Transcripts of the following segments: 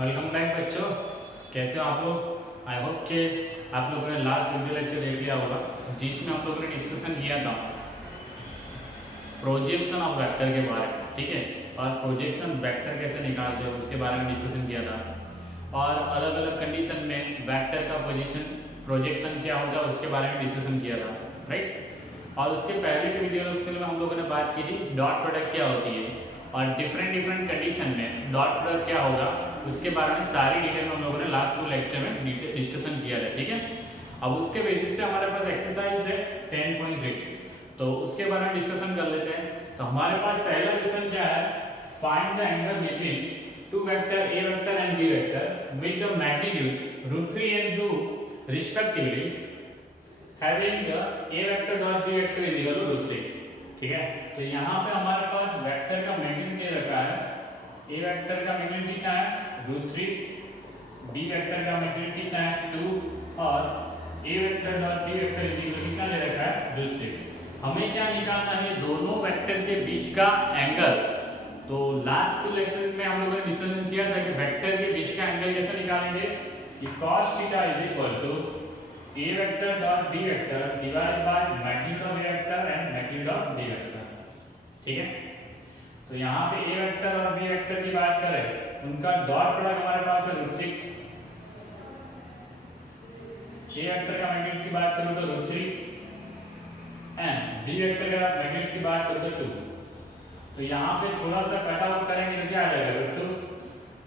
Welcome back बच्चों, कैसे हो आप लोग। आई होप कि आप लोगों ने लास्ट वीडियो लेक्चर देख लिया होगा जिसमें आप लोगों ने डिस्कशन किया था प्रोजेक्शन ऑफ वेक्टर के बारे में, ठीक है। और प्रोजेक्शन वेक्टर कैसे निकालते हो उसके बारे में डिस्कशन किया था और अलग अलग कंडीशन में वेक्टर का पोजीशन प्रोजेक्शन क्या होता है उसके बारे में डिस्कशन किया था, राइट। और उसके पहले के वीडियो लेक्चर में हम लोगों ने बात की थी डॉट प्रोडक्ट क्या होती है और डिफरेंट कंडीशन में डॉट प्रोडक्ट क्या होगा उसके बारे में सारी डिटेल में हम लोगों ने लास्ट 2 लेक्चर में डिस्कशन किया है, ठीक है। अब उसके बेसिस पे हमारे पास एक्सरसाइज है 10.3, तो उसके बारे में डिस्कशन कर लेते हैं। तो हमारे पास पहला क्वेश्चन क्या है, find the angle between two vector A vector and B vector with the magnitude √3 and 2 respectively having the A vector dot B vector is equal to √6, ठीक है। तो यहाँ पे हमारे पास वेक्टर का मैग्नीट्यूड दे रखा है, ए वेक्टर का मैग्नीट्यूड कितना है √3, बी वेक्टर का मैग्नीट्यूड कितना है 2 और A vector dot B vector is equal कितना दे रखा है √6। हमें क्या निकालना है, दोनों वेक्टर के बीच का एंगल। तो लास्ट 2 लेक्चर में हम लोगों ने डिस्कशन किया था कि वेक्टर के बीच का एंगल कैसे निकालेंगे कि cos theta is equal to A vector dot B vector divide by magnitude of A vector and magnitude of B vector, ठीक है। तो यहाँ पे ए वेक्टर और बी वेक्टर की बात करें उनका डॉट प्रोडक्ट हमारे पास है √6, ए वेक्टर का मैग्नीट्यूड की बात करूं तो √3 एंड बी वेक्टर का मैग्नीट्यूड की बात करूं तो 2। तो यहाँ पे थोड़ा सा कट आउट करेंगे तो क्या आ जाएगा √2,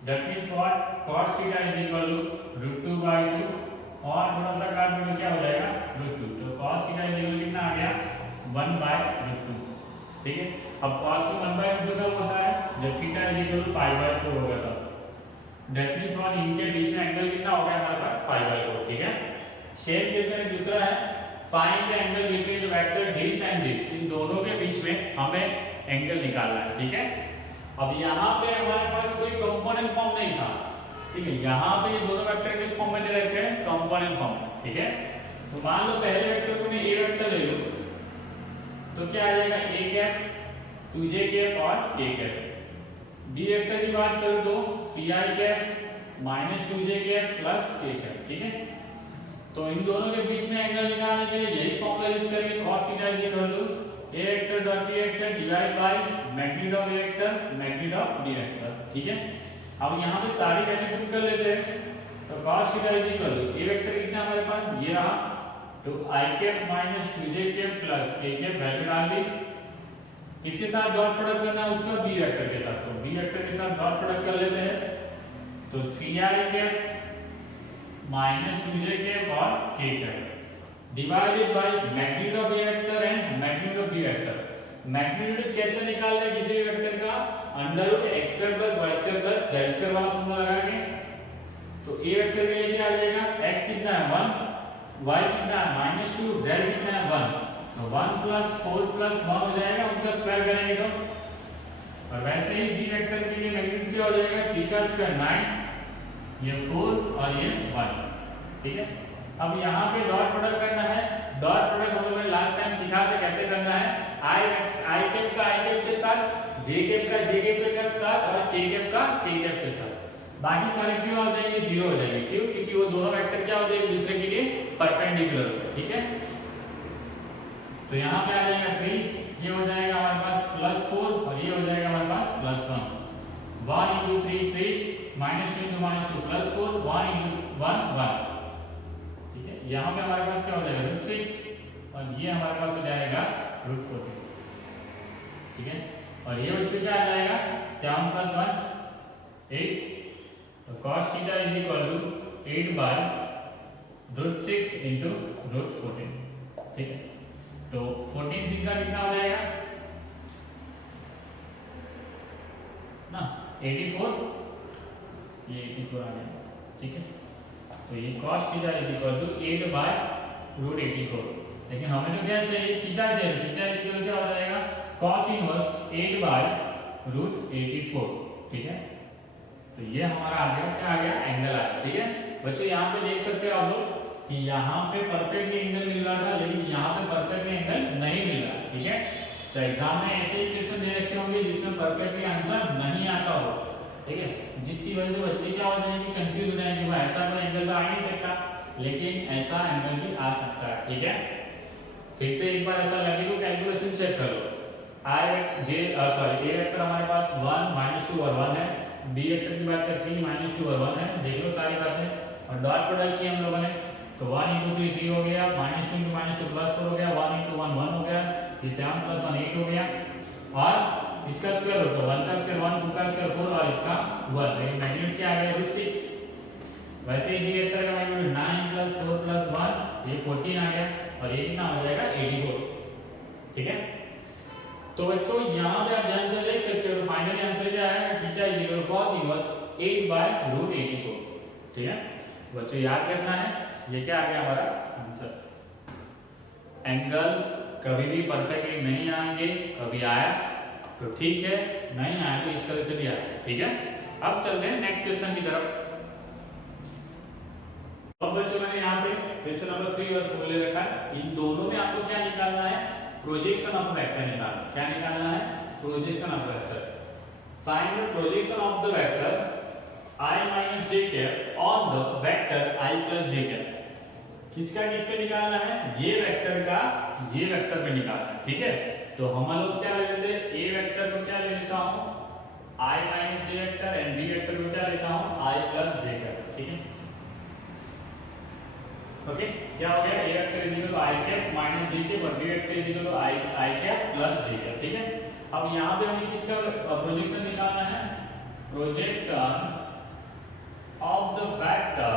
that means what cos theta is equal to √2/2 और थोड़ा सा काट दो तो क्या हो जाएगा √2। तो cos थीटा इज इक्वल कितना आ गया 1/√2, ठीक है। अब cos को 1/√2 कब होता है जब थीटा इज इक्वल टू π/4 होगा तब। दैट मींस और इनके बीच में एंगल कितना होगा हमारे पास π/4, ठीक है। सेम क्वेश्चन दूसरा है, find the angle between vector this and this, इन दोनों के बीच में हमें एंगल निकालना है, ठीक है। अब यहाँ पे हमारे पास कोई कंपोनेंट फॉर्म नहीं था, ठीक है। यहाँ पे ये दोनों वेक्टर किस फॉर्म में दे रखे हैं, कंपोनेंट फॉर्म में, ठीक है। तो मान लो पहले वेक्टर को मैं ए वेक्टर ले लूं तो क्या आ जाएगा a कैप 2j कैप और k कैप। बी वेक्टर की बात करूं तो 3i cap -2j cap plus k cap, ठीक है। तो इन दोनों के बीच में एंगल निकालने के लिए यही फॉर्मूला यूज करेंगे, cos theta is equal to a vector dot b vector divide by magnitude of a vector magnitude of b vector, ठीक है। अब यहाँ पे सारी वैल्यू पुट कर लेते हैं। तो cos theta is equal to a vector कितना हमारे पास ये रहा, तो i cap -2j cap plus k cap value डाल दी। किसके साथ डॉट प्रोडक्ट करना है उसका बी वेक्टर के साथ, तो बी वेक्टर के साथ डॉट प्रोडक्ट कर लेते हैं। तो 3i कैप -2j कैप और k cap divided by magnitude of a vector and magnitude of b vector. Magnitude कैसे निकालना है किसी भी वेक्टर का, √x² + y² + z² वाला फॉर्मूला लगाएंगे। तो a वेक्टर के लिए क्या आ जाएगा, x कितना है 1, y कितना है -2, z कितना है 1, तो 1 + 4 + 1 हो जाएगा, उनका स्क्वायर करेंगे तो। और वैसे ही b वेक्टर के लिए मैग्नीट्यूड क्या हो जाएगा, θ² 9, ये 4 और ये 1, ठीक है। अब यहाँ पे डॉट प्रोडक्ट करना है। डॉट प्रोडक्ट हम लोगों ने लास्ट टाइम सीखा था कैसे करना है, i कैप का i कैप के साथ, j कैप का j कैप के साथ और k कैप का k कैप के साथ। बाकी सारे क्यों हो जाएंगे, 0 हो जाएंगे, क्यों, क्योंकि वो दोनों वेक्टर क्या होते हैं एक दूसरे के लिए परपेंडिकुलर होते हैं, ठीक है। तो यहाँ पे आ जाएगा 3, ये हो जाएगा हमारे पास +4 और ये हो जाएगा हमारे पास +1। 1 × 3 3 -2 × -2 +4 1 × 1 1, ठीक है। यहाँ पे हमारे पास क्या हो जाएगा √6 और ये हमारे पास हो जाएगा √14, ठीक है। और ये बच्चों क्या आ जाएगा 7 + 1 8, तो cos theta is equal to 8/√6 × √14, ठीक है। तो 14 6 का कितना हो जाएगा ना 84, ये 84 आ जाएगा, ठीक है। तो ये cos theta is equal to 8/√84, लेकिन हमें तो क्या चाहिए थीटा चाहिए, थीटा इज इक्वल क्या हो जाएगा cos इनवर्स 8/√84, ठीक है। तो ये हमारा आ गया, क्या आ गया एंगल आ गया, ठीक है। बच्चों यहाँ पे देख सकते हो आप लोग कि यहाँ पे परफेक्टली एंगल मिल रहा था लेकिन यहाँ पे परफेक्टली एंगल नहीं मिल रहा, ठीक है। तो एग्जाम में ऐसे ही क्वेश्चन दे रखे होंगे जिसमें परफेक्टली आंसर नहीं आता हो, ठीक है, जिसकी वजह से बच्चे क्या हो जाएंगे, कंफ्यूज हो जाएंगे, वो ऐसा कोई एंगल तो आ ही नहीं सकता, लेकिन ऐसा एंगल भी आ सकता है। ठीक है, फिर से एक बार ऐसा लगे तो कैलकुलेशन चेक कर लो। आई जे सॉरी ए वेक्टर हमारे पास 1 -2 और 1 है, बी वेक्टर की बात करें 3 -2 और 1 है, देख लो सारी बातें। और डॉट प्रोडक्ट किया हम लोगों ने, तो 1 × 3 3 हो गया, -2 × -2 +4 हो गया, 1 × 1 1 हो गया, ये 7 + 1 8 हो गया, और इसका स्क्वायर होता है 1 का स्क्वायर 1, 2 का स्क्वायर 4 और इसका 1, लेकिन मैग्नीट्यूड क्या आ गया अभी 6। वैसे ही बी वेक्टर का मैग्नीट्यूड 9 + 4 + 1 ये 14 आ गया, और ये कितना हो जाएगा 84। ठीक है, तो बच्चों यहाँ पे आप ध्यान से देख सकते हो, फाइनली आंसर क्या आया, थीटा = cos इनवर्स 8/√84। ठीक है बच्चों, याद रखना है ये क्या आ गया हमारा आंसर। एंगल कभी भी परफेक्टली नहीं आएंगे, कभी आया तो ठीक है, नहीं आया तो इस तरह से भी आया। ठीक है, अब चलते हैं नेक्स्ट क्वेश्चन की तरफ। अब बच्चों मैंने यहाँ पे क्वेश्चन नंबर 3 और 4 ले रखा है, इन दोनों में आपको क्या निकालना है, प्रोजेक्शन ऑफ वेक्टर निकालना। क्या निकालना है, projection of vector. Find the projection of the vector I - j cap on the vector I + j cap। किसका किस पे निकालना है, ये वेक्टर का ये वेक्टर पे निकालना है। ठीक है, तो हम लोग क्या ले लेते हैं, ए वेक्टर को क्या ले लेता हूं I - j vector, and B vector को क्या लेता हूं I + j cap। ठीक है, ओके क्या हो गया, A vector = I cap - j cap और B vector = I cap + j cap। ठीक है, अब यहाँ पे हमें किसका प्रोजेक्शन निकालना है, projection of the vector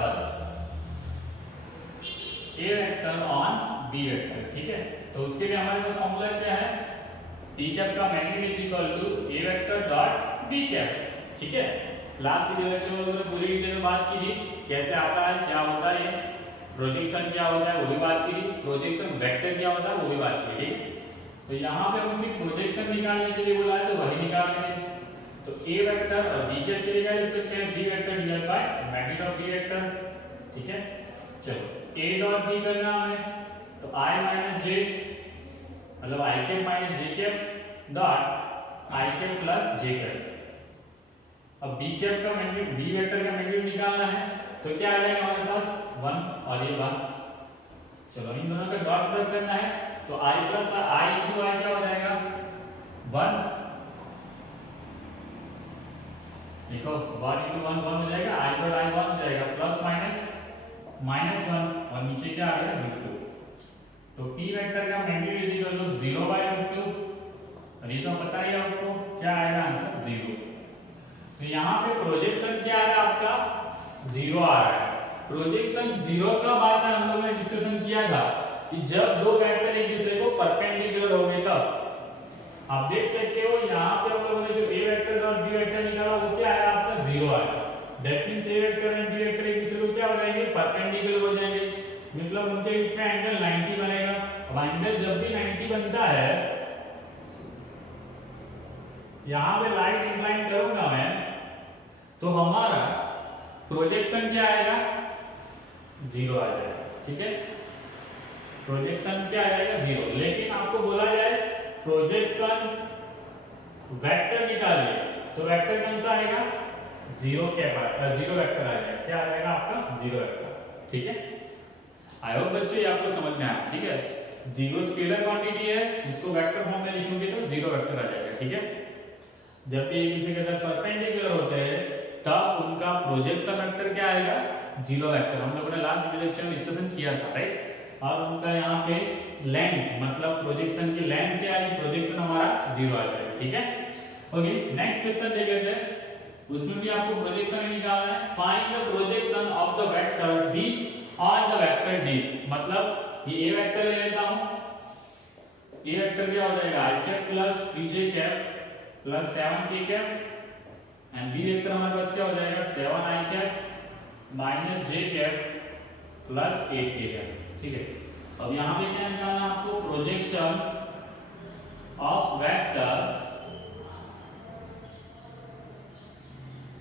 a vector on b vector। ठीक है, तो उसके लिए हमारे पास फॉर्मूला क्या है, p कैप का magnitude = a vector dot b cap. ठीक है, लास्ट वीडियो लेक्चर में हमने पूरी डिटेल में बात की थी, कैसे आता है, क्या होता है, प्रोजेक्शन क्या होता है वो भी बात की थी, प्रोजेक्शन वेक्टर क्या होता है वो भी बात की थी। तो यहाँ पे हम सिर्फ प्रोजेक्शन निकालने के लिए बोला है, तो वही निकाल लेंगे। तो a वेक्टर और b कैप के लिए क्या लिख सकते हैं, b vector divide by magnitude of b vector. ठीक है, चलो a डॉट b करना हमें, तो I - j मतलब I cap - j cap dot I cap + j cap. अब b कैप का मैग्नीट्यूड, b वेक्टर का मैग्नीट्यूड निकालना है, तो क्या आ जाएगा हमारे पास 1 और ये 1। चलो इन दोनों का डॉट प्रोडक्ट करना है, तो I + I × I क्या हो जाएगा 1, देखो 1 × 1 1 हो जाएगा, I / I 1 हो जाएगा, प्लस माइनस 1 और नीचे क्या आ गया √2। तो p वेक्टर का मैग्नीट्यूड = 0/√2, और ये तो पता ही है आपको क्या आएगा आंसर 0। तो यहाँ पे प्रोजेक्शन क्या आ रहा है आपका 0 आ रहा है। प्रोजेक्शन 0 का बाद में हम लोगों ने डिस्कशन किया था कि जब दो वेक्टर एक दूसरे को परपेंडिकुलर होंगे तब। आप देख सकते हो यहाँ पे हम लोगों ने जो a वेक्टर और b वेक्टर निकाला वो क्या आया आपका 0 आया। That means a vector and b vector एक दूसरे को क्या हो जाएंगे, परपेंडिकुलर हो जाएंगे, मतलब उनके बीच में एंगल 90 बनेगा। अब एंगल जब भी 90 बनता है, यहाँ पे लाइट इंक्लाइन करूंगा मैं, तो हमारा प्रोजेक्शन क्या आएगा 0 आ जाएगा। ठीक है, प्रोजेक्शन क्या आ जाएगा 0। लेकिन आपको बोला जाए प्रोजेक्शन वेक्टर निकालिए, तो वेक्टर कौन सा आएगा 0 कैप आएगा, 0 वेक्टर आएगा। क्या आ जाएगा आपका 0 वेक्टर। ठीक है, आई होप बच्चों ये आपको समझ में आया। ठीक है, 0 स्केलर क्वांटिटी है, उसको वेक्टर फॉर्म में लिखोगे तो 0 वेक्टर आ जाएगा। ठीक है, जब भी एक दूसरे के साथ परपेंडिकुलर होते हैं तब उनका प्रोजेक्शन वेक्टर क्या आएगा 0 वेक्टर। हम लोगों ने लास्ट वीडियो लेक्चर में डिस्कशन किया था, राइट। और उनका यहाँ पे लेंथ मतलब प्रोजेक्शन की लेंथ क्या है, प्रोजेक्शन हमारा 0 आ जाएगा। ठीक है, ओके नेक्स्ट क्वेश्चन देख लेते हैं, उसमें भी आपको प्रोजेक्शन निकालना है। Find the projection of the vector this on the vector this, मतलब ये a वेक्टर ले लेता हूं, a वेक्टर क्या हो जाएगा I cap + 3j cap + 7k cap, and b vector हमारे पास क्या हो जाएगा 7i cap - j cap + 8k cap. ठीक है, अब यहाँ पे क्या निकालना है आपको, projection of vector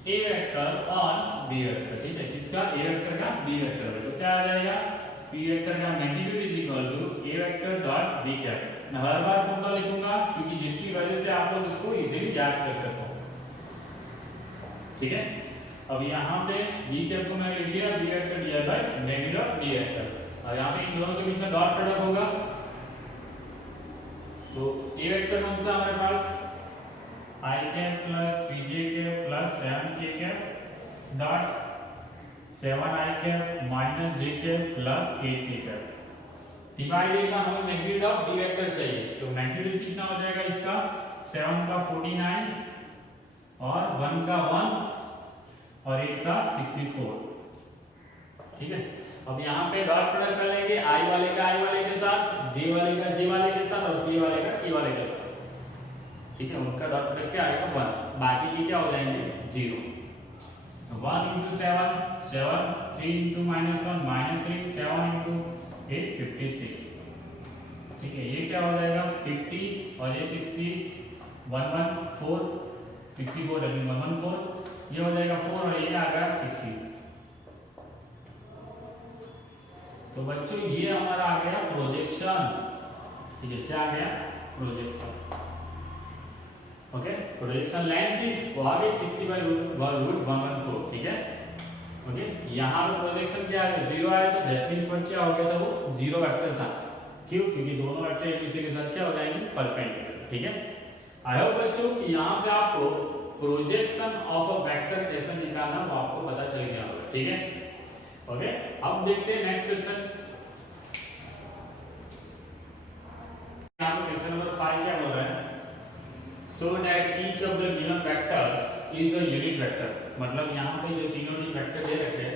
a vector on b vector. ठीक है, किसका a वेक्टर का b वेक्टर, तो क्या आ जाएगा p वेक्टर का magnitude = a vector dot b cap. मैं हर बार फॉर्मूला लिखूंगा क्योंकि जिसकी वजह से आप लोग इसको इजीली याद कर सको। ठीक है। अब यहाँ पे बी कैप को मैंने लिख दिया बी वेक्टर दिया by negative of D vector, और यहाँ पे इन दोनों के बीच में डॉट प्रोडक्ट होगा। तो ए वेक्टर कौन सा हमारे पास I cap plus B J cap plus 7k cap dot 7i cap minus J cap plus 8k cap. Divided का हमें मैग्नीट्यूड ऑफ डी वेक्टर चाहिए, तो मैग्नीट्यूड कितना हो जाएगा इसका 7 का 49 और 1 का 1 और 8 का 64। ठीक है। अब यहाँ पे डॉट प्रोडक्ट कर लेंगे आई वाले का आई वाले के साथ, जे वाले का जे वाले के साथ और के वाले का के वाले के साथ। ठीक है, उनका डॉट प्रोडक्ट क्या आएगा 1, बाकी के क्या हो जाएंगे 0। 1 into 7 7, 3 into -1 -3, 7 into 8 56। ठीक है, ये क्या हो जाएगा 50 और ये 60 114 64 114, ये हो जाएगा 4 और ये आ गया 60। तो बच्चों ये हमारा आ गया प्रोजेक्शन। ठीक है, क्या आ गया प्रोजेक्शन। ओके, प्रोजेक्शन लाइन थी वो आ गई 60/√114। ठीक है। ओके, यहाँ पे प्रोजेक्शन क्या है 0 आया, तो दैट मींस व्हाट क्या हो गया था वो 0 वेक्टर था। क्यों? क्योंकि दोनों वेक्टर एक दूसरे के साथ क्या हो जाएंगे परपेंडिकुलर। ठीक है। आई होप बच्चों कि यहाँ पे आपको प्रोजेक्शन ऑफ अ वेक्टर कैसे निकालना वो आपको पता चल गया होगा। ठीक है। ओके, अब देखते हैं नेक्स्ट क्वेश्चन। यहाँ पे क्वेश्चन नंबर 5 क्या बोल रहा है, so that each of the given vectors is a unit vector। मतलब यहाँ पे जो तीनों ही वेक्टर दे रखे हैं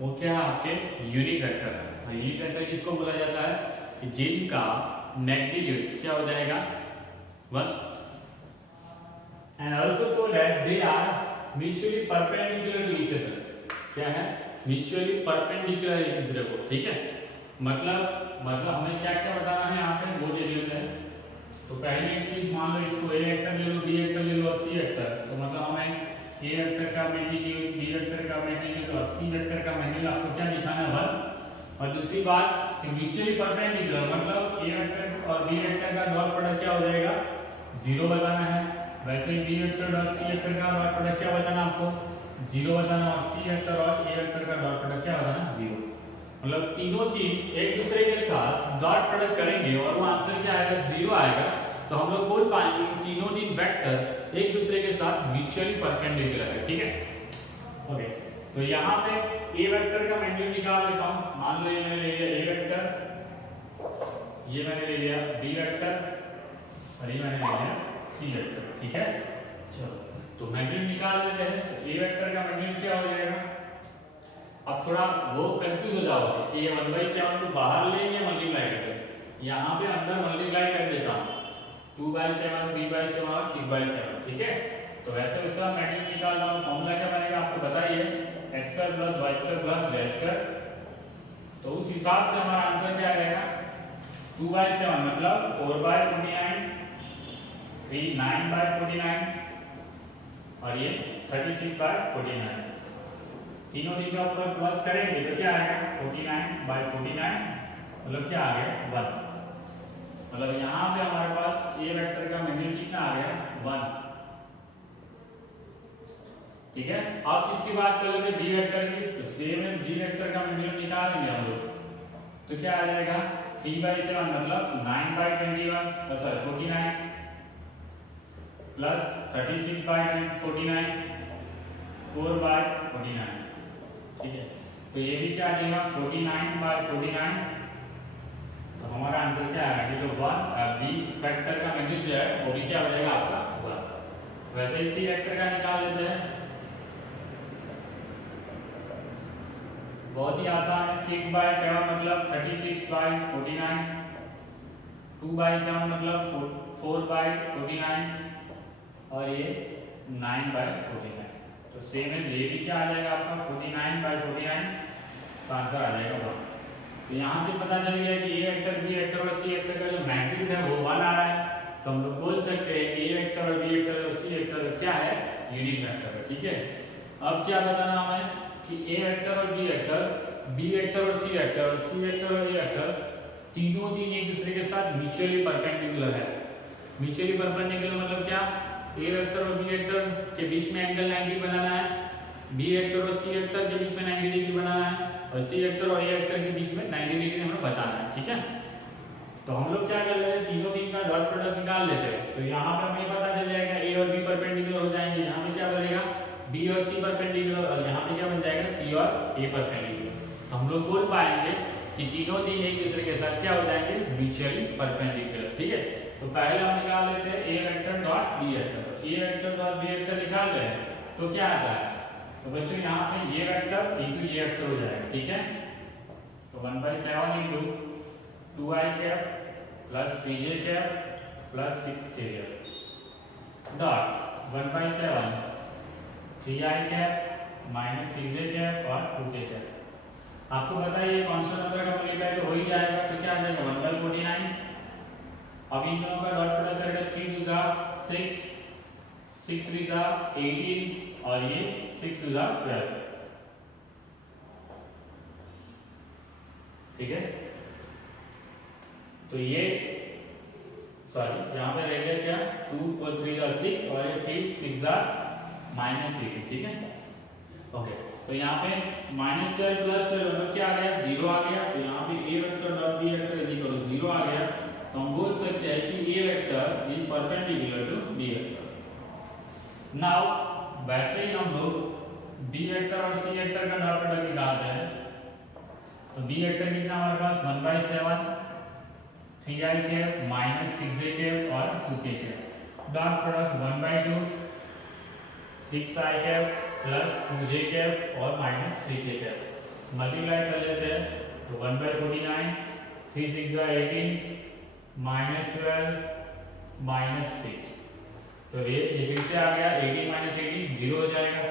वो क्या है आपके यूनिट वेक्टर है। यूनिट वेक्टर किसको बोला जाता है, जिनका मैग्नीट्यूड क्या हो जाएगा 1, and also so that they are mutually perpendicular to each other। क्या है म्यूचुअली परपेंडिकुलर एक दूसरे को। ठीक है, मतलब हमें क्या क्या बताना है यहाँ पे वो दे दिया है। तो पहली एक चीज मान लो इसको ए वेक्टर ले लो, बी वेक्टर ले लो और सी वेक्टर। तो मतलब हमें ए वेक्टर का मैग्नीट्यूड, बी वेक्टर का मैग्नीट्यूड और सी वेक्टर का मैग्नीट्यूड आपको क्या दिखाना है 1। और दूसरी बात म्यूचुअली परपेंडिकुलर, मतलब ए वेक्टर और बी वेक्टर का डॉट प्रोडक्ट क्या हो जाएगा 0 बताना है। वैसे ही बी वेक्टर और सी वेक्टर का डॉट प्रोडक्ट क्या बताना आपको 0 बताना, और सी वेक्टर और ए वेक्टर का डॉट प्रोडक्ट क्या बताना 0। मतलब तीनों तीन एक दूसरे के साथ डॉट प्रोडक्ट करेंगे और वो आंसर क्या आएगा 0 आएगा। तो हम लोग बोल पाएंगे कि तीनों तीन वेक्टर एक दूसरे के साथ म्यूचुअली परपेंडिकुलर है। ठीक है। ओके, तो यहाँ पे ए वेक्टर का मैग्नीट्यूड निकाल लेता हूँ। मान लो ये मैंने ले लिया ए वेक्टर, ये मैंने ले लिया बी वेक्टर और ये मैंने ले लिया सी वेक्टर। ठीक है, चलो तो मैग्नीट्यूड निकाल लेते हैं। ए वेक्टर का मैग्नीट्यूड क्या हो जाएगा, अब थोड़ा वो कंफ्यूज हो जाओगे कि ये 1/7 को बाहर लेंगे मल्टीप्लाई करके, यहाँ पे अंदर मल्टीप्लाई कर देता हूँ 2/7 3/7 और 6/7। ठीक है, तो वैसे उसका मैग्नीट्यूड निकालना हो फॉर्मूला क्या बनेगा आपको बताइए x² + y² + z²। तो उस हिसाब से हमारा आंसर क्या आएगा 2/7 मतलब 4/49, 9/49 और ये 36/49। तीनों दिन का ऊपर प्लस करेंगे तो क्या आएगा 49/49 मतलब क्या आ गया 1। मतलब यहाँ पे हमारे पास ए वेक्टर का मैग्नीट्यूड कितना आ गया 1। ठीक है, अब किसकी बात करोगे बी वेक्टर की, तो सेम है बी वेक्टर का मैग्नीट्यूड निकालेंगे हम लोग। तो क्या आ जाएगा 3/7 मतलब 9/21 49 प्लस 36/49 4/49। ठीक है, तो ये भी क्या आ जाएगा 49/49। तो हमारा आंसर क्या आएगा तो 1। बी वेक्टर का मैग्नीट्यूड जो है वो भी क्या हो जाएगा आपका 1। वैसे ही सी वेक्टर का निकाल लेते हैं, बहुत ही आसान है। 6/7 मतलब 36/49, 2/7 मतलब 4/49 और ये 9/49। तो सेम है, ये भी क्या आ जाएगा आपका 49/49 का आंसर आ जाएगा 1। तो यहाँ से पता चल गया कि ए वेक्टर बी वेक्टर और सी वेक्टर का जो मैग्नीट्यूड है वो 1 आ रहा है। तो हम लोग बोल सकते हैं कि ए वेक्टर और बी वेक्टर और सी वेक्टर क्या है यूनिट वेक्टर है। ठीक है, अब क्या बताना हमें कि ए वेक्टर और बी वेक्टर, बी वेक्टर और सी वेक्टर और सी वेक्टर और ए वेक्टर तीनों तीन एक दूसरे के साथ म्यूचुअली परपेंडिकुलर है। म्यूचुअली परपेंडिकुलर मतलब क्या, ए वेक्टर और बी वेक्टर के बीच में एंगल 90 बनाना है, बी वेक्टर और सी वेक्टर के बीच में 90 डिग्री बनाना है, और सी वेक्टर और ए वेक्टर के बीच में 90 डिग्री हमें बताना है। ठीक है, तो हम लोग क्या कर रहे हैं, तीनों तीन का डॉट प्रोडक्ट निकाल लेते हैं। तो यहाँ पे हमें पता चल जाएगा ए और बी परपेंडिकुलर हो जाएंगे, यहाँ पे क्या बनेगा बी और सी परपेंडिकुलर, और यहाँ पे क्या बन जाएगा सी और ए परपेंडिकुलर। तो हम लोग बोल पाएंगे कि तीनों तीन एक दूसरे के साथ क्या हो जाएंगे, म्यूचुअली परपेंडिकुलर। ठीक है, तो पहले हम निकाल लेते हैं A vector dot B vector. A vector dot B vector निकाल रहे हैं तो क्या आता है, तो बच्चों यहाँ पे ये वेक्टर इनटू ये वेक्टर हो जाएगा। ठीक है, तो 1/7 into 2i cap plus 3j cap plus 6k cap dot 1/7 3i cap minus 6j cap और 2k कैप। आपको पता है ये कांस्टेंट नंबर का मल्टीप्लाई तो हो ही जाएगा, तो क्या आ जाएगा 1/49। अब इन दोनों का डॉट प्रोडक्ट करेगा 3 2 6 6 3 18 और ये 6 2 12। ठीक है, तो ये सॉरी यहाँ पे रह गया क्या 2 और 3 6 और ये 3 6 -18। ठीक है, ओके, तो यहाँ पे -12 प्लस 12 मतलब क्या आ गया 0 आ गया। तो यहाँ पे A vector dot B vector is equal to 0 आ गया। तो हम बोल सकते हैं कि A vector is perpendicular to B vector. Now वैसे ही हम लोग बी वेक्टर और सी वेक्टर का डॉट प्रोडक्ट निकालते हैं। तो बी वेक्टर कितना हमारे पास 1/7 3i cap minus 6j cap और 2k cap dot product 1/2 6i cap plus 2j cap और माइनस 3k कैप मल्टीप्लाई कर लेते हैं। तो 1/49 3 6 18 -12 -6। तो ये फिर से आ गया 18 -18 0 हो जाएगा।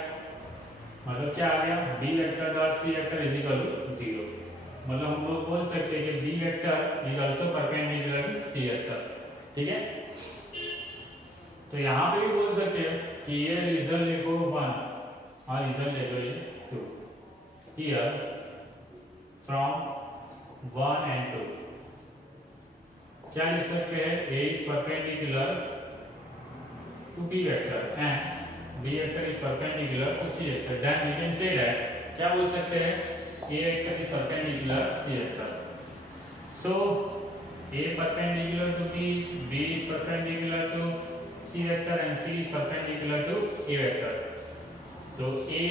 मतलब क्या आ गया B vector dot C vector is equal to 0। मतलब हम लोग बोल सकते हैं कि B vector is also perpendicular to C vector. ठीक है, तो यहाँ पे भी बोल सकते हैं कि ये रिजल्ट देखो 1 और रिजल्ट देखो ये 2। हियर फ्रॉम 1 and 2 क्या लिख सकते हैं, A is perpendicular to B vector and B vector is perpendicular to C vector. Then we can say that क्या बोल सकते हैं, A vector is perpendicular C vector. So A perpendicular to B is perpendicular to C vector and C is perpendicular to A vector. So A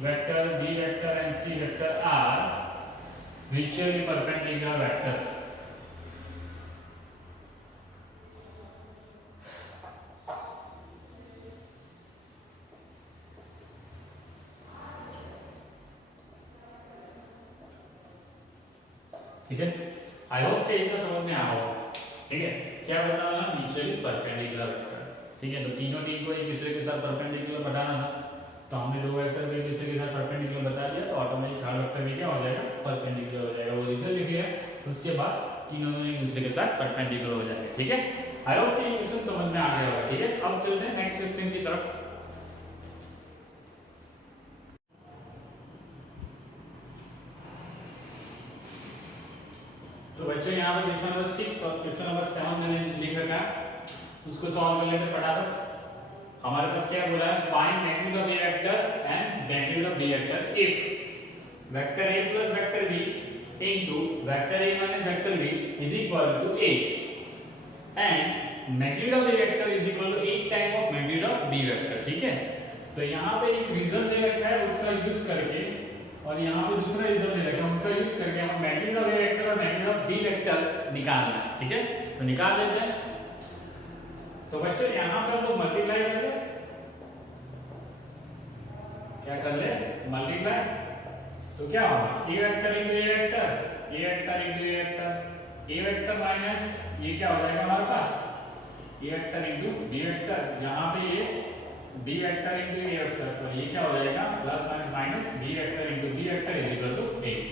vector B vector and C vector are mutually perpendicular vector. ठीक है, I hope कि इतना समझ में आ रहा होगा। ठीक है, क्या बताना था म्यूचुअली परपेंडिकुलर वेक्टर। ठीक है, तो तीनों तीन को एक दूसरे के साथ परपेंडिकुलर बताना था, तो हमने दो वेक्टर को एक दूसरे के साथ परपेंडिकुलर बता दिया, तो ऑटोमेटिक थर्ड वेक्टर भी क्या हो जाएगा परपेंडिकुलर हो जाएगा। वो रिजल्ट लिख लिया, उसके बाद तीनों एक दूसरे के साथ परपेंडिकुलर हो जाएगा। ठीक है, आई होप कि ये क्वेश्चन समझ में आ गया होगा। ठीक है, अब चलते हैं नेक्स्ट क्वेश्चन की तरफ। तो बच्चों यहाँ पे क्वेश्चन नंबर 6 और क्वेश्चन नंबर 7 मैंने लिख रखा है, उसको सॉल्व कर लेते फटाफट। हमारे पास क्या बोला है, find magnitude of A vector and magnitude of B vector if vector a plus vector b into vector a minus vector b is equal to 8 and magnitude of A vector is equal to 8 time of magnitude of b vector. ठीक है, तो यहाँ पे एक result दे रखा है, उसका use करके, और यहाँ पे दूसरा रिजल्ट दे रखा है, उनका यूज करके हम मैग्नीट्यूड ऑफ ए वेक्टर और मैग्नीट्यूड ऑफ बी वेक्टर निकालना है। ठीक है, तो निकाल लेते हैं। तो बच्चों यहाँ पे हम लोग मल्टीप्लाई कर ले, क्या कर ले मल्टीप्लाई, तो क्या होगा A vector into A vector, A vector into A vector, A vector minus ये क्या हो जाएगा हमारे पास A vector into B vector. यहाँ पे ये B vector into A vector, तो ये क्या हो जाएगा plus minus minus B vector into B vector is equal to 8।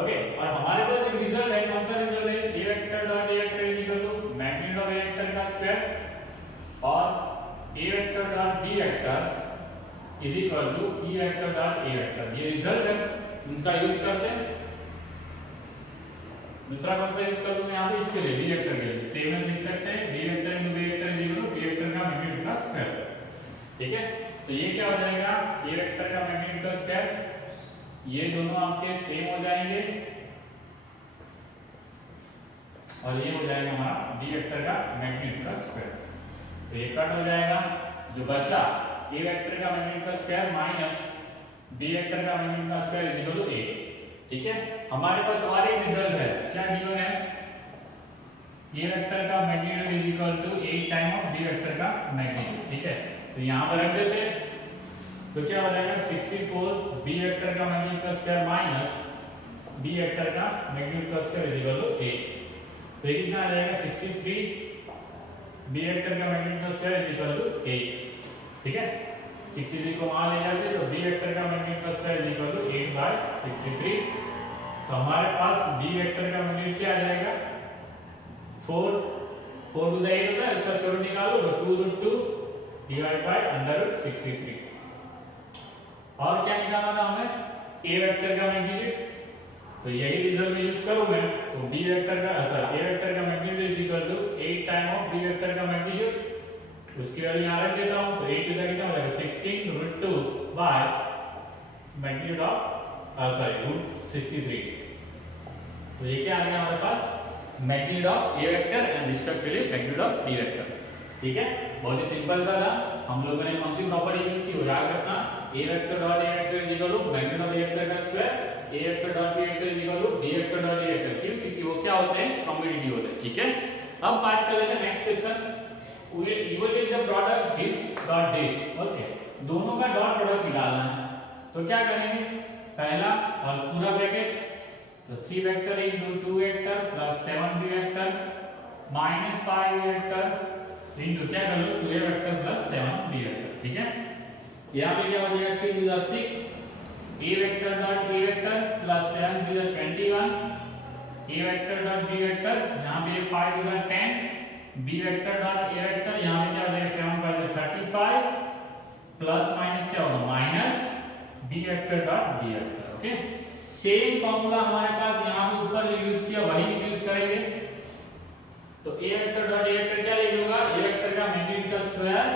Okay, और हमारे पास एक रिजल्ट है, कौन सा रिजल्ट है, A vector dot A vector is equal to magnitude of A vector का स्क्वायर और A vector dot B vector is equal to B vector dot A vector. ये रिजल्ट है, उनका यूज करते हैं। दूसरा कौन सा यूज कर दूं यहाँ पे, इसके लिए बी वेक्टर के लिए सेम लिख सकते हैं, B vector into B vector is equal to B vector का मैग्नीट्यूड का स्क्वायर, ठीक है। तो ये क्या हो जाएगा, ए वेक्टर का मैग्नीट्यूड का स्क्वायर, ये दोनों आपके सेम हो जाएंगे और ये हो जाएगा हमारा बी वेक्टर का मैग्नीट्यूड का स्क्वायर। तो ये कट हो जाएगा, जो बचा ए वेक्टर का मैग्नीट्यूड का स्क्वायर माइनस बी वेक्टर का मैग्नीट्यूड का स्क्वायर इज इक्वल टू ए, ठीक है। हमारे पास और एक रिजल्ट है, क्या गिवन है, ए वेक्टर का magnitude is equal to 8 time of B vector का मैग्नीट्यूड, ठीक है। तो यहां पर रख देते हैं, तो क्या हो जाएगा 64 बी वेक्टर का मैग्नीट्यूड का स्क्वायर माइनस बी वेक्टर का मैग्नीट्यूड का स्क्वायर इज इक्वल टू 8। तो ये कितना आ जाएगा 63 बी वेक्टर का मैग्नीट्यूड का स्क्वायर इज इक्वल टू 8, ठीक है। 63 को वहां ले जाते तो बी वेक्टर का मैग्नीट्यूड का स्क्वायर इज इक्वल टू 8/63। तो हमारे पास बी वेक्टर का मैग्नीट्यूड क्या आ जाएगा 4 4 टू 8 होता है, इसका स्क्वायर रूट निकालो तो 2√2 डिवाइड बाय √63। और क्या निकालना था हमें, ए वेक्टर का मैग्नीट्यूड, तो यही रिजल्ट में यूज करूं मैं, तो बी वेक्टर का ए वेक्टर का magnitude is equal to 8 time of B vector का मैग्नीट्यूड, उसकी वैल्यू यहां रख देता हूं, तो 8 टू द कितना हो जाएगा 16√2 बाय मैग्नीट्यूड ऑफ √63। तो ये क्या आ गया हमारे पास magnitude of A vector and respectively magnitude of B vector, ठीक है। बहुत ही सिंपल सा था, हम लोगों ने कौन सी प्रॉपर्टी यूज की वो याद रखना, A vector dot A vector is equal to magnitude of A vector का square, A vector dot B vector is equal to B vector dot A vector, क्यों, क्योंकि वो क्या होते हैं कम्यूटेटिव होते हैं, ठीक है। अब बात कर लेते हैं next question, you will take the product this dot this, okay, दोनों का डॉट प्रोडक्ट निकालना है। तो क्या करेंगे, पहला और पूरा ब्रैकेट, तो 3 vector into 2 vector plus 7 B vector minus 5 vector into क्या कर लो 2 वेक्टर प्लस 7 बी वेक्टर, ठीक है। यहां पे क्या हो जाएगा 3 to the 6 A vector dot A vector plus 7 to the 21 A vector dot B vector, यहां पे 5 to the 10 B vector dot A vector, यहां पे क्या हो जाएगा 7 बाय 35 प्लस माइनस क्या होगा minus B vector dot B vector, okay. Same formula हमारे पास यहां पे ऊपर जो यूज किया वही यूज करेंगे। तो A vector dot A vector क्या लिख लूंगा, ए वेक्टर का मैग्नीट्यूड का स्क्वायर,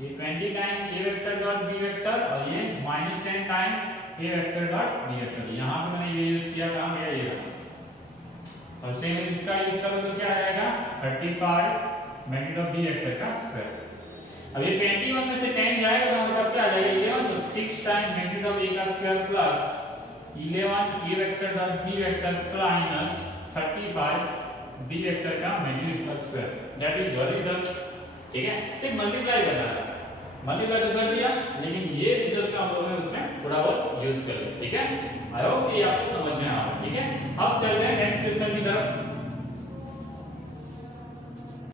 ये 20 टाइम ए वेक्टर डॉट बी वेक्टर और ये -10 टाइम ए वेक्टर डॉट बी वेक्टर। यहां पे मैंने ये यूज किया, काम किया ये रहा। और सेम इसका यूज करो तो क्या आ जाएगा 35 मैग्नीट्यूड ऑफ बी वेक्टर का स्क्वायर। अब ये 21 में से 10 जाएगा तो हमारे पास क्या आ जाएगा 11, तो 6 टाइम मैग्नीट्यूड ऑफ ए का square plus 11 A vector dot B vector minus 35 B vector का मैग्नीट्यूड का square, that is your result, ठीक है। सिर्फ मल्टीप्लाई करना है, मल्टीप्लाई तो कर दिया, लेकिन ये रिजल्ट का हम लोगों ने उसमें थोड़ा बहुत यूज कर लिया, ठीक है। आई होप ये आपको समझ में आ रहा है, ठीक है। अब चलते हैं नेक्स्ट क्वेश्चन की तरफ।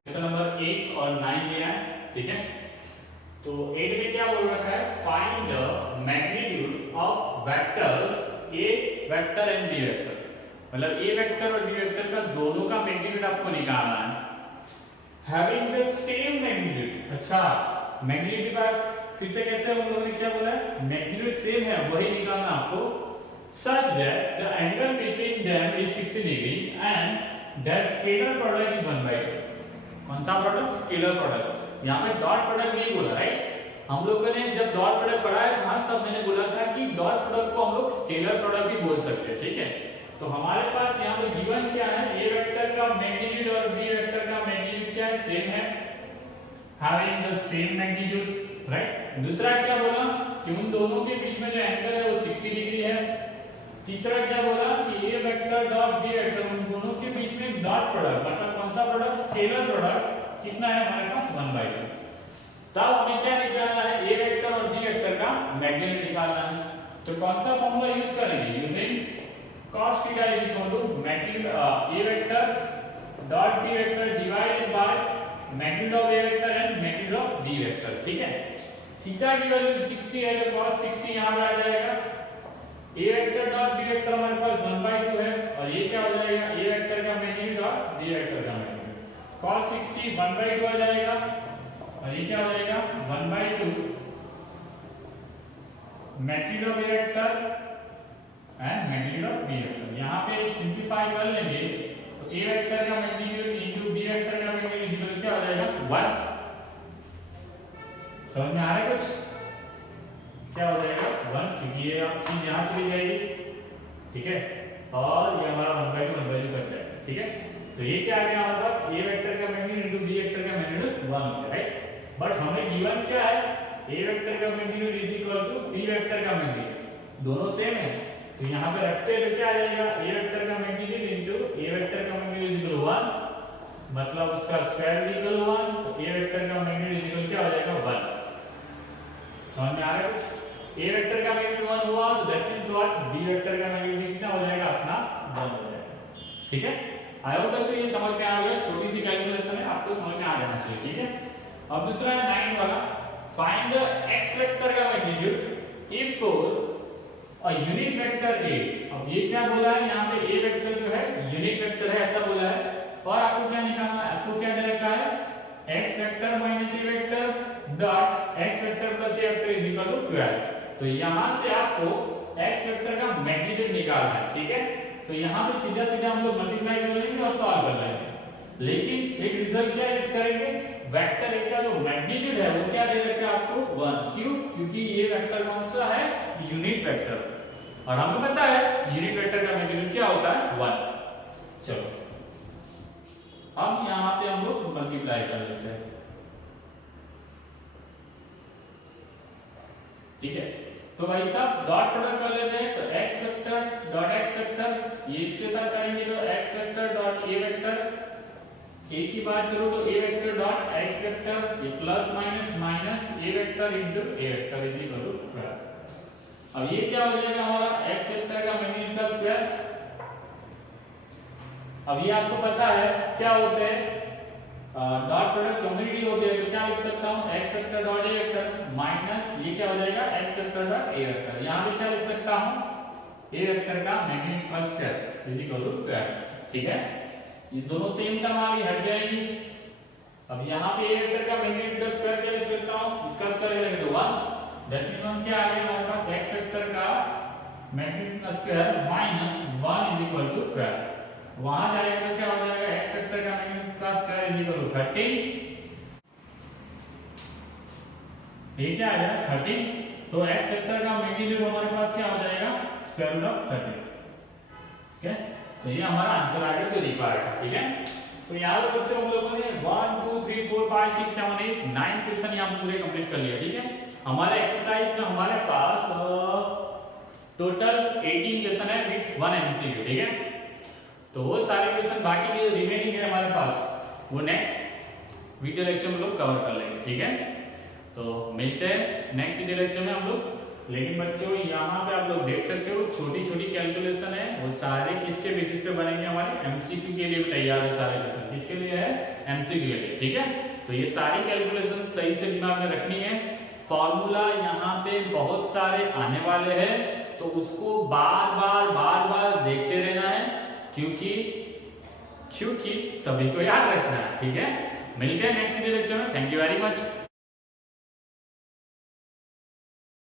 क्वेश्चन नंबर 8 और 9 ये है, ठीक है। तो 8 में क्या बोल रखा है, find the magnitude of vectors A vector and B vector, मतलब ए वेक्टर और बी वेक्टर का दोनों का मैग्नीट्यूड आपको निकालना है, हैविंग द सेम मैग्नीट्यूड। अच्छा, मैग्नीट्यूड का फिर से कैसे हम लोगों ने क्या बोला है, मैग्नीट्यूड सेम है वही निकालना आपको, such that the angle between them is 60 degree and their scalar product is 1/2। कौन सा प्रोडक्ट, स्केलर प्रोडक्ट। यहाँ पे डॉट प्रोडक्ट नहीं बोला, राइट। हम लोगों ने जब डॉट प्रोडक्ट पढ़ाया था तब मैंने बोला था कि डॉट प्रोडक्ट को हम लोग स्केलर प्रोडक्ट भी बोल सकते हैं, ठीक है। तो हमारे पास यहाँ पे गिवन क्या है, ए वेक्टर का मैग्नीट्यूड और बी वेक्टर का मैग्नीट्यूड क्या है, सेम है, having the same magnitude, right. दूसरा क्या बोला कि उन दोनों के बीच में जो एंगल है वो 60 डिग्री है। तीसरा क्या बोला कि A vector dot B vector, उन दोनों के बीच में डॉट प्रोडक्ट, मतलब कौन सा प्रोडक्ट, स्केलर प्रोडक्ट कितना है हमारे पास 1/2। तब हमें क्या निकालना है, ए वेक्टर और बी वेक्टर का मैग्नीट्यूड निकालना है। तो कौन सा फॉर्मूला यूज करेंगे, using cos theta is equal to magnitude A vector dot B vector divided by magnitude of A vector and magnitude of B vector, ठीक है। थीटा की वैल्यू 60 है तो cos 60 यहां पे आ जाएगा, A vector dot B vector हमारे पास 1/2 है और ये क्या हो जाएगा, ए वेक्टर का मैग्नीट्यूड और बी वेक्टर का मैग्नीट्यूड, cos 60 1/2 आ जाएगा और ये क्या हो जाएगा 1/2 magnitude of A vector and magnitude of B vector. यहां पे सिंपलीफाई कर लेंगे तो ए वेक्टर का मैग्नीट्यूड इनटू बी वेक्टर का मैग्नीट्यूड इक्वल क्या हो जाएगा 1। समझ में आ रहा है कुछ? क्या हो जाएगा 1, क्योंकि ये आप चीज यहाँ चली जाएगी, ठीक है, और ये हमारा 1/2 बच जाएगा, ठीक है। तो ये क्या आ गया हमारे पास, ए वेक्टर का मैग्नीट्यूड इनटू बी वेक्टर का मैग्नीट्यूड 1 हो गया, राइट। बट हमें गिवन क्या है, ए वेक्टर का magnitude is equal to B vector का मैग्नीट्यूड, दोनों सेम है। तो यहाँ पे रखते हैं तो क्या आ जाएगा, ए वेक्टर का मैग्नीट्यूड इनटू ए वेक्टर का मैग्नीट्यूड इक्वल 1, मतलब उसका स्क्वायर इक्वल 1, तो ए वेक्टर का मैग्नीट्यूड इक्वल क्या हो जाएगा 1। समझ में आ रहा है कुछ? ए वेक्टर का मैग्नीट्यूड 1 हुआ तो that means what, B vector का मैग्नीट्यूड कितना हो जाएगा अपना 1 हो जाएगा, ठीक है। आई होप बच्चों ये समझ में आ गया, छोटी सी कैलकुलेशन है, आपको समझ में आ जाना चाहिए, ठीक है। अब दूसरा है 9 वाला, फाइंड द x वेक्टर का magnitude if a unit vector a। अब ये क्या बोला है यहाँ पे, a वेक्टर जो है यूनिट वेक्टर है ऐसा बोला है, और आपको क्या निकालना है, आपको क्या दे रखा है, x vector minus a vector dot x vector plus a vector is equal to 12। तो यहाँ से आपको x वेक्टर का मैग्नीट्यूड निकालना है, ठीक है। तो यहाँ पे सीधा सीधा हम लोग मल्टीप्लाई कर लेंगे और सॉल्व कर लेंगे, लेकिन एक रिजल्ट क्या यूज करेंगे, वेक्टर ए का जो मैग्नीट्यूड है वो क्या दे रखा है आपको 1। क्यों? क्योंकि ये वेक्टर कौन सा है, यूनिट वेक्टर, और हमें पता है यूनिट वेक्टर का मैग्नीट्यूड क्या होता है 1। चलो अब यहाँ पे हम लोग मल्टीप्लाई कर लेते हैं, ठीक है। तो भाई साहब डॉट प्रोडक्ट कर लेते हैं, तो x vector dot x vector, ये इसके साथ करेंगे तो x vector dot a vector, a की बात करो तो a vector dot x vector, ये plus minus minus a vector into a vector is equal to 12। अब ये क्या हो जाएगा हमारा x वेक्टर का मैग्नीट्यूड का स्क्वायर। अब ये आपको पता है क्या होते हैं, डॉट प्रोडक्ट कम्युनिटी होती है, तो क्या लिख सकता हूं, x vector dot a vector minus ये क्या हो जाएगा x vector dot a vector, यहां पे क्या लिख सकता हूं, a वेक्टर का मैग्नीट्यूड का स्क्वायर इज इक्वल टू 12, ठीक है। ये दोनों सेम टर्म आ गई, हट जाएगी। अब यहाँ पे a वेक्टर का मैग्नीट्यूड का स्क्वायर क्या लिख सकता हूँ, इसका स्क्वायर करेंगे तो 1, दैट मींस हम क्या आ गया हमारे पास x वेक्टर का मैग्नीट्यूड का square minus 1 is equal to 12। वहां जाएगा तो क्या हो जाएगा, x वेक्टर का मैग्नीट्यूड का स्क्वायर इज इक्वल टू 13, ये क्या आ जाएगा 13। तो x वेक्टर का मैग्नीट्यूड हमारे पास क्या हो जाएगा, स्क्वायर रूट ऑफ 13, ठीक है। तो ये हमारा आंसर आ गया, तो रिक्वायर्ड है, ठीक है। तो यहाँ पे बच्चों हम लोगों ने 1 2 3 4 5 6 7 8 9 क्वेश्चन यहाँ पे पूरे कंप्लीट कर लिया, ठीक है। हमारे एक्सरसाइज में हमारे पास टोटल 18 क्वेश्चन है विद 1 एमसीक्यू, ठीक है। तो वो सारे क्वेश्चन बाकी के रिमेनिंग है हमारे पास, वो नेक्स्ट वीडियो लेक्चर में लोग कवर कर लेंगे, ठीक है। तो मिलते हैं नेक्स्ट वीडियो लेक्चर में हम लोग। लेकिन बच्चों यहाँ पे आप लोग देख सकते हो छोटी छोटी कैलकुलेशन है, वो सारे किसके बेसिस पे बनेंगे, हमारे एमसीक्यू के लिए तैयार है सारे क्वेश्चन, किसके लिए है, एमसीक्यू के लिए, ठीक है। तो ये सारी कैलकुलेशन सही से दिमाग में रखनी है। फॉर्मूला यहाँ पे बहुत सारे आने वाले हैं, तो उसको बार बार देखते रहना है, क्योंकि सभी को याद रखना है, ठीक है। मिलते हैं नेक्स्ट वीडियो लेक्चर में, थैंक यू वेरी मच।